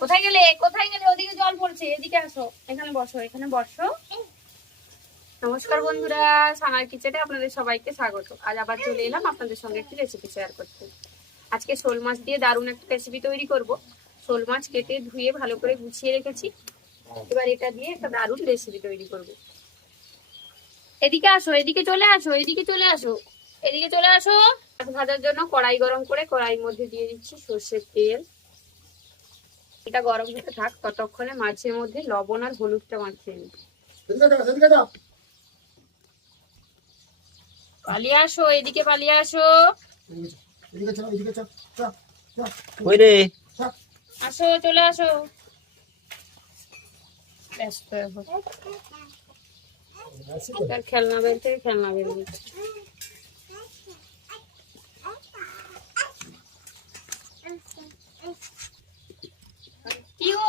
কোথায় গেলে কোথায় গেলে? ওদিকে জল পড়ছে, এদিকে আসো, এখানে বসো, এখানে বসো। নমস্কার বন্ধুরা, সানার কিচেনে আপনাদের সবাইকে স্বাগত। আজ আবার চলে এলাম আপনাদের সঙ্গে একটি রেসিপি শেয়ার করতে। আজকে শোল মাছ দিয়ে দারুণ একটা রেসিপি তৈরি করব। শোল মাছ কেটে ধুয়ে ভালো করে গুছিয়ে রেখেছি, এবার এটা দিয়ে একটা দারুণ রেসিপি তৈরি করব। এদিকে আসো, এদিকে চলে আসো, এদিকে চলে আসো, এদিকে চলে আসো। মাছ ভাজার জন্য কড়াই গরম করে কড়াইয়ের মধ্যে দিয়ে দিচ্ছি সর্ষের তেল। এটা গরম হতে থাক, ততক্ষণে মাছের মধ্যে লবণ আর হলুদটা মাখিয়ে নিই। পালিয়ে আসো, এদিকে পালিয়ে আসো, আসো, চলে আসো। ব্যস্ত তার খেলনা বের থেকে খেলনা বের দিচ্ছে। কি গো,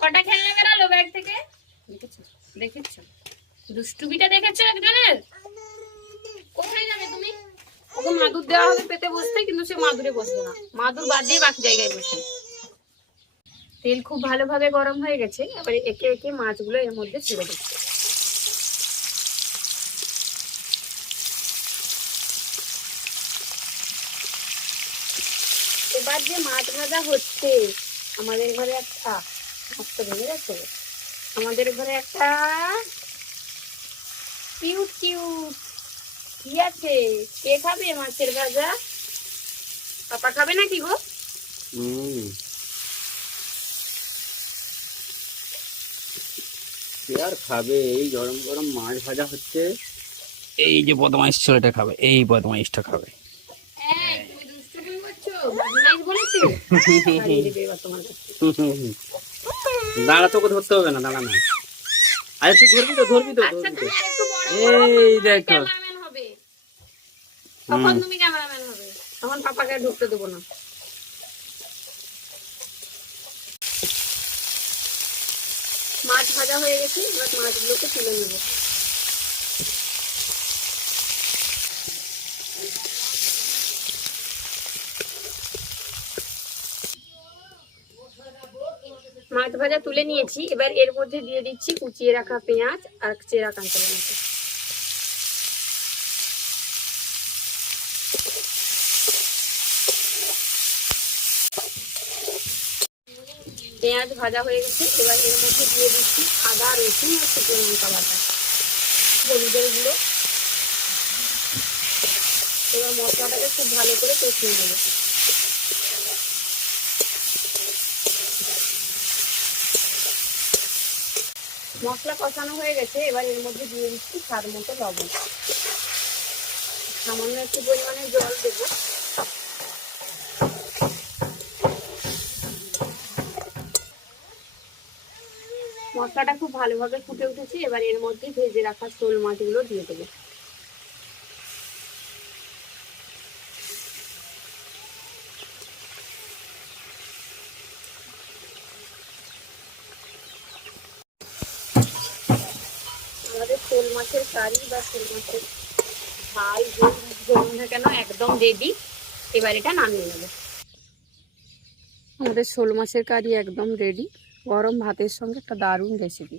কটা খেলনা বেরালো ব্যাগ থেকে? দেখেছো দেখেছো দুষ্টুমিটা দেখেছো একজনের? কোথায় যাবে তুমি? ওকে মাদুর দেওয়া হবে পেতে বসতে, কিন্তু সে মাদুরে বসবে না, মাদুর বাদ দিয়ে বাকি জায়গায় বসে। তেল খুব ভালোভাবে গরম হয়ে গেছে, এবারে একে একে মাছগুলো এর মধ্যে ছেড়ে দিচ্ছে। এবার যে মাছ ভাজা হচ্ছে, আমাদের ঘরে একটা ভেঙে গেছে, আমাদের ঘরে একটা কিউট কিউট কি আছে। কে খাবে মাছের ভাজা? পাপা খাবে নাকি গো? আর খাবে? এই গরম গরম মাছ ভাজা হচ্ছে, এই যে বদমাইশ ছেলেটা খাবে, এই বদমাইশটা খাবে। দাঁড়া, তোকে ধরতে হবে না, দাঁড়া না। আরে তুই ধরবি তো, ধরবি তো, ধরবি তো। এই দেখো, তখন তুমি ক্যামেরাম্যান হবে, তখন পাপাকে ঢুকতে দেবো না। মাছ ভাজা হয়ে গেছে, এবার মাছগুলোকে তুলে নেব। মাছ ভাজা তুলে নিয়েছি, এবার এর মধ্যে দিয়ে দিচ্ছি কুচিয়ে রাখা পেঁয়াজ আর চেরা কাঁচা লঙ্কা। পেঁয়াজ ভাজা হয়ে গেছে, এবার এর মধ্যে দিয়ে দিচ্ছি আদা, রসুন আর শুকনো লঙ্কা বাটা, হলুদের গুঁড়ো। এবার মশলাটাকে খুব ভালো করে কষিয়ে নেব। মশলা কষানো হয়ে গেছে, এবার এর মধ্যে দিয়ে দিচ্ছি স্বাদ মতো লবণ, সামান্য একটু পরিমাণে জল দেবো। মশলাটা খুব ভালোভাবে ফুটে উঠেছে, এবার এর মধ্যে ভেজে রাখা শোল মাছগুলো দিয়ে দেবো। আমাদের শোল মাছের কারি বা শোল মাছের ঝাল ধরুন না কেন একদম রেডি। এবার এটা নামিয়ে নেব। আমাদের শোল মাছের কারি একদম রেডি, গরম ভাতের সঙ্গে একটা দারুণ রেসিপি।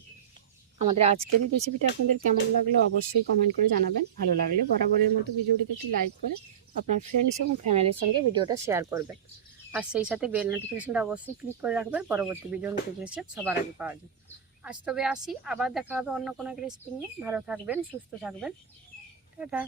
আমাদের আজকের এই রেসিপিটা আপনাদের কেমন লাগলো অবশ্যই কমেন্ট করে জানাবেন। ভালো লাগলে বরাবরের মতো ভিডিওটিতে একটি লাইক করে আপনার ফ্রেন্ডস এবং ফ্যামিলির সঙ্গে ভিডিওটা শেয়ার করবেন, আর সেই সাথে বেল নোটিফিকেশনটা অবশ্যই ক্লিক করে রাখবেন, পরবর্তী ভিডিও নোটিফিকেশন সবার আগে পাওয়া যায়। আজ তবে আসি, আবার দেখা হবে অন্য কোনো এক রেসিপি নিয়ে। ভালো থাকবেন, সুস্থ থাকবেন, টাটা।